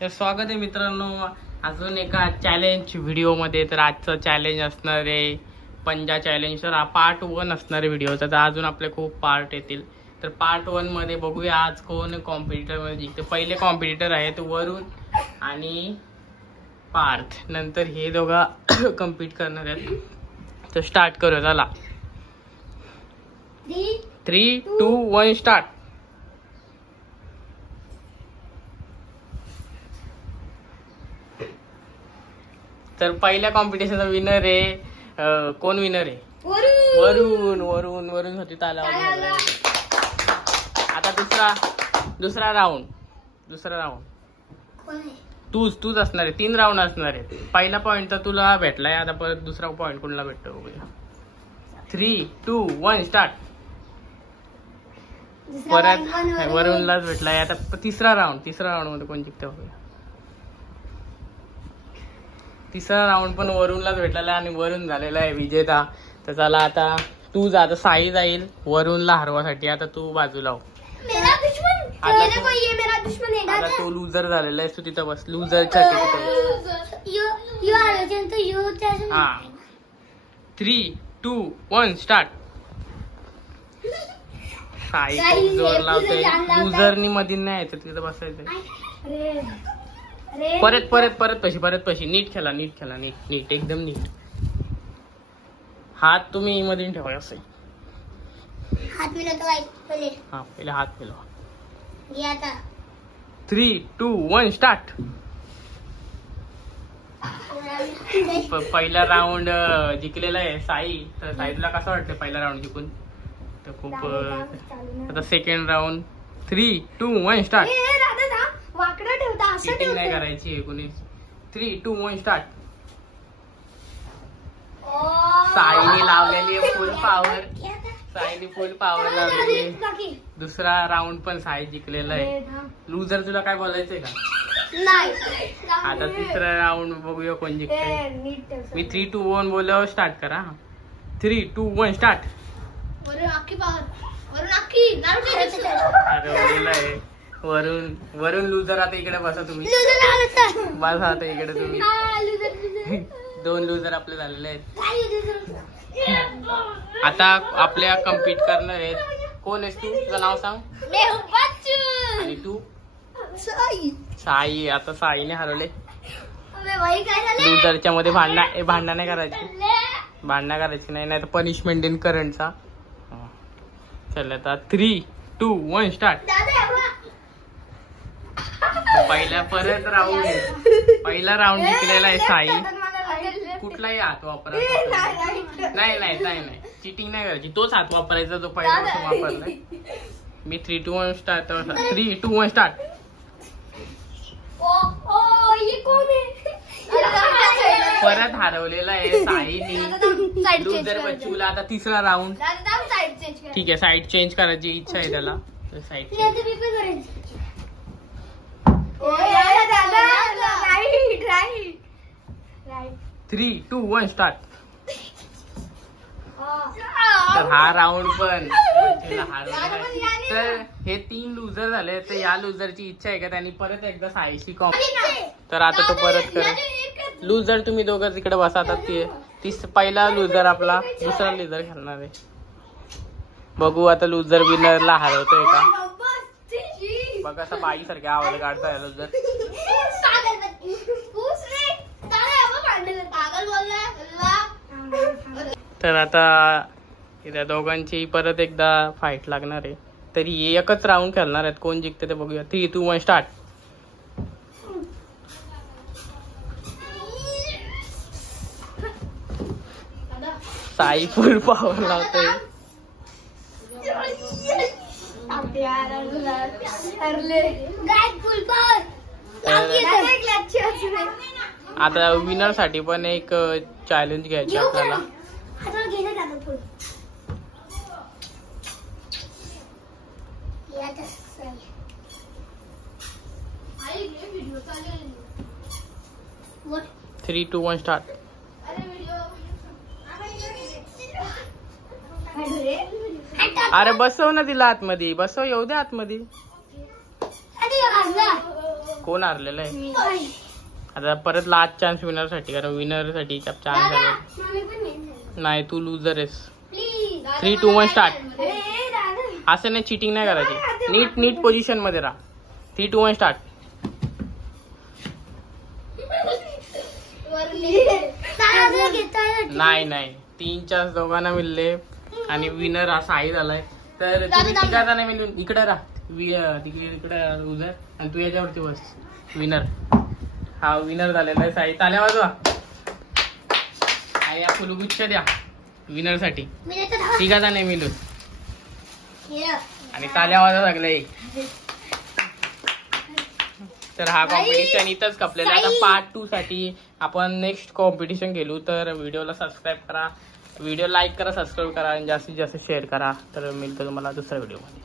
तर स्वागत आहे मित्रांनो अजून एका चॅलेंज व्हिडिओ मध्ये। तर आजचं चॅलेंज असणार आहे पंजा चॅलेंज। तर हा पार्ट 1 असणार आहे व्हिडिओचा। तर अजून आपले खूप पार्ट येतील। तर पार्ट 1 मध्ये बघूया आज कोण कॉम्पिटिटर मध्ये जिंकते। पहिले कॉम्पिटिटर आहेत वरुण आणि पार्थ, नंतर हे दोघं कम्पीट करणार आहेत। तर स्टार्ट करूया, चला 3, 2, 1 स्टार्ट। तर पहिल्या कॉम्पिटिशनचा विनर आहे कोण विनर आहे? वरुण। वरुण वरुण होती ताला। आता दुसरा राऊंड तूच असणार आहे। 3 राऊंड असणार आहे। पहिला पॉइंट तर तुला भेटलाय, आता परत दुसरा पॉइंट कोणाला भेटतो बघूया। 3, 2, 1 स्टार्ट। परत वरुणलाच भेटलाय। आता तिसरा राऊंड मध्ये कोण जिंकतं बघूया। तिसरा राऊंड पण वरुणलाच भेटलेला आहे आणि वरुण झालेला आहे विजेता। तर चला आता तू जा, आता साई जाईल वरुणला हरवासाठी। आता तू बाजूला हो। आता तू लुजर झालेला आहे, तू तिथं बस। लुजरच्या हा 3, 2, 1 स्टार्ट। साई खूप जोर लावतोय। लुजरनी मध्ये नाही यायचं, तिथं बसायचं। परत पशी नीट खेळा नीट एकदम नीट। हात तुम्ही मध्ये ठेवा असे। हा पहिले हात मिळवा। 3, 2, 1 स्टार्ट। पहिला राऊंड जिंकलेला आहे साई। तर साई तुला कसं वाटतं पहिला राऊंड जिंकून? तर खूप आता सेकंड राऊंड 3, 2, 1 स्टार्ट। चीटिंग नाही करायची कोणी। 3, 2, 1 स्टार्ट। साईने लावलेली फुल पावर लावलेली। दुसरा राऊंड पण साई जिंकलेला आहे। लुजर तुला काय बोलायचंय का? आता तिसरा राऊंड बघूया कोण जिंकतंय। मी 3, 2, 1 बोलल्यावर स्टार्ट करा। 3, 2, 1 स्टार्ट। वरुण लुजर। आता इकडे बसा तुम्ही, बसा आता इकडे तुम्ही। 2 लुजर आपले झालेले आहेत। आता आपल्या कम्पीट करणार आहेत। कोण आहेस तू? तुझं नाव सांग। आणि तू? साई। आता साईने हरवले। लुजरच्या मध्ये भांडणं नाही करायची नाही तर पनिशमेंट देईन करंटचा। चल आता 3, 2, 1 स्टार्ट। पहिला राऊंड जिंकलेला आहे साई। कुठलाही हात वापरायचा नाही चिटिंग नाही करायची। तोच हात वापरायचा जो पहिला वापरलाय मी। 3, 2, 1 स्टार्ट। 3, 2, 1 स्टार्ट। परत हरवलेला आहे साईनी लुजर बच्चूला। आता तिसरा राऊंड ठीक आहे। साईड चेंज करायची इच्छा आहे त्याला, तर साईड 3, 2, 1 स्टार्ट। तर हा राऊंड पण तर हे 3 लुजर झाले। तर या लुजरची इच्छा आहे का त्यांनी परत एकदा साईशी तर आता तो परत करेल। लुजर तुम्ही दोघं तिकडे बसा। आता पहिला लुजर आपला दुसरा लुजर खेळणार आहे। बघू आता लुजर विनरला हरवतोय का? बघा असं बाई सारख्या आवाज काढताय लुजर। तर आता त्या दोघांची परत एकदा फाईट लागणार आहे। तरी एकच राऊंड खेळणार आहेत। कोण जिंकते ते बघूया। 3, 2, 1 स्टार्ट। साई फुल पावर लावतोय। आता विनर साठी पण एक चॅलेंज घ्यायची आपल्याला। Three 2, 1 start. अरे बसव ना तिला आतमध्ये, बसव, येऊ दे आतमध्ये। कोण हारलेलं आहे? आता परत लास्ट चान्स विनर साठी, कारण विनर साठी चान्स झाला नाही. तू लुझर आहेस. 3, 2, 1 स्टार्ट. असं नाही, चिटिंग नाही करायची. नीट नीट पोझिशन मध्ये राहा. 3, 2, 1 स्टार्ट. नाही नाही, 3 दोघांना मिळले आणि विनर हा साई झालाय. तर तुम्ही तिघांना नाही मिळून इकडे राहा, इकडे उजर आणि तू याच्यावरती बस. विनर हा विनर झालेला आहे साई. ताल्या वाजवा आणि या फुलगुच्छ द्या विनर साठी तिघांना नाही मिळून. आणि ताल्या वाजवा लागलाय. तर हा कॉम्पिटिशन इथंच कपलेला. आता पार्ट 2 साठी आपण नेक्स्ट कॉम्पिटिशन गेलो. तर व्हिडिओला सबस्क्राईब करा, व्हिडिओ लाईक करा, सबस्क्राईब करा आणि जास्तीत जास्त शेअर करा. तर मिळतं तुम्हाला दुसऱ्या व्हिडिओमध्ये.